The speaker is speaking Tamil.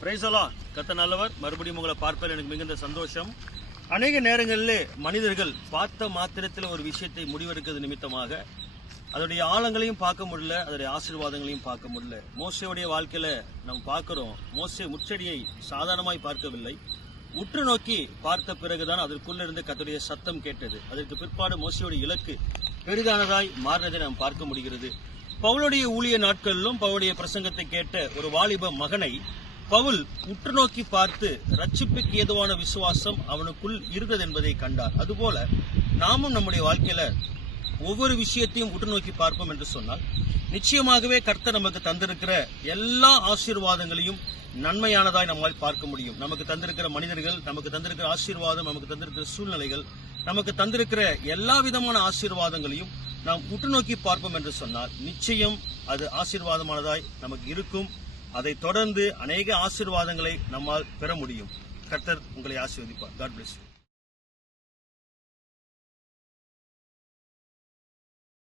Price alert. கர்த்தர் நல்லவர். மறுபடியும் உங்களை பார்ப்பதில் எனக்கு மிகுந்த சந்தோஷம். அநேக நேரங்களிலே மனிதர்கள் பார்த்த மாத்திரத்தில் ஒரு விஷயத்தை முடிவெடுக்கிறது நிமித்தமாக அதோடைய ஆழங்களையும் பார்க்க முடியல, அதோடைய ஆசீர்வாதங்களையும் பார்க்க முடியல. மோசேயுடைய வாழ்க்கையில நம்ம பார்க்கிறோம், மோசே முச்செடியை சாதாரணமாய் பார்க்கவில்லை, உற்று நோக்கி பார்த்த பிறகுதான் அதற்குள்ள இருந்து கர்த்தருடைய சத்தம் கேட்டது. அதற்கு பிற்பாடு மோசேயுடைய இலக்கு பெரிதானதாய் மாறினதை நாம் பார்க்க முடிகிறது. பவுலுடைய ஊழிய நாட்களிலும் பவுலுடைய பிரசங்கத்தை கேட்ட ஒரு வாலிப மகனை பவுல் உற்று நோக்கி பார்த்து ரட்சிப்புக்கு ஏதுவான விசுவாசம் அவனுக்குள் இருந்தது என்பதை கண்டார். அதுபோல நாமும் நம்முடைய வாழ்க்கையில ஒவ்வொரு விஷயத்தையும் உற்று நோக்கி பார்ப்போம் என்று சொன்னால் நிச்சயமாகவே கர்த்தர் நமக்கு தந்திருக்கிற எல்லா ஆசீர்வாதங்களையும் நன்மையானதாய் நம்மால் பார்க்க முடியும். நமக்கு தந்திருக்கிற மனிதர்கள், நமக்கு தந்திருக்கிற ஆசீர்வாதம், நமக்கு தந்திருக்கிற சூழ்நிலைகள், நமக்கு தந்திருக்கிற எல்லா விதமான ஆசீர்வாதங்களையும் நாம் உற்று நோக்கி பார்ப்போம் என்று சொன்னால் நிச்சயம் அது ஆசீர்வாதமானதாய் நமக்கு இருக்கும். அதை தொடர்ந்து அநேக ஆசீர்வாதங்களை நம்மால் பெற முடியும். கர்த்தர் உங்களை ஆசீர்வதிப்பார். God bless you.